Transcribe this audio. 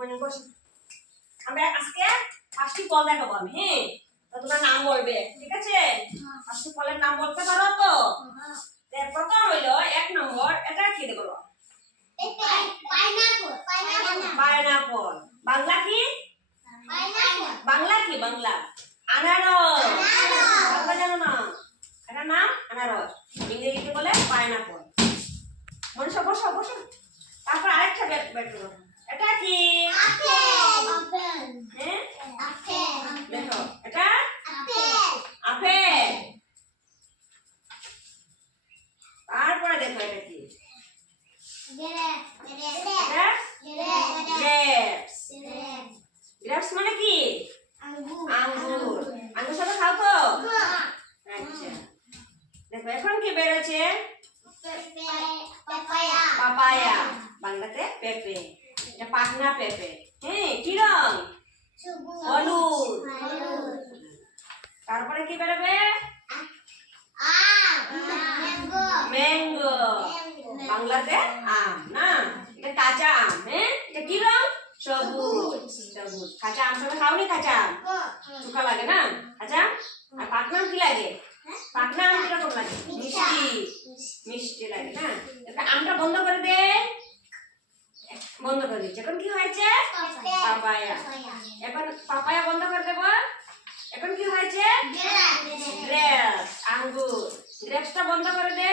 মানে বসো। আমরা আজকে 5টি ফল দেখাবো আমি, হ্যাঁ? তো তোমরা নাম বলবে, ঠিক আছে? 5টি ফলের নাম বলতে পারো তো? প্রথম হইলো 1 নম্বর, এটা কি দেবো? পাইনাপল। বাংলা কি? বাংলা কি? বাংলা আনারস। বাংলা জানো না? এটার নাম আনারস, ইংরেজিতে বলে পাইনাপল। বসো বসো বসো। তারপর আরেকটা বের করো। এটা কি? আপেল। হ্যাঁ? আপেল। দেখো, এটা আপেল। আপেল। তারপরে দেখো এটা কি? এটা গ্রেপস। গ্রেপস মানে কি? আঙ্গুর। আঙ্গুর সাথে খাও তো? আচ্ছা, দেখো এখন কি বেরোচ্ছে? পাপায়া, বাংলাতে পেঁপে। এটা পাকনা পেঁপে, হ্যাঁ? কি রং? হলুদ। তারপরে কি বেরোবে? ম্যাঙ্গো, বাংলাতে আম না? এটা কাঁচা আম, হ্যাঁ? এটা কি রং? সবুজ। সবুজ। কাঁচা আম সবাই খাওনি? কাঁচা আম শুকা লাগে না? কাঁচা আম। আর পাকনা আম কি লাগে? পাকনা আম কিরকম লাগে? মিষ্টি। মিষ্টি লাগে না? এটা আমটা বন্ধ করে দে। বন্ধ করে দিচ্ছি। এখন কি হয়েছে? পাপায়া। এখন পাপায়া বন্ধ করে দেব। এখন কি হয়েছে? গ্রেপস, আঙ্গুর। গ্রেপসটা বন্ধ করে দে।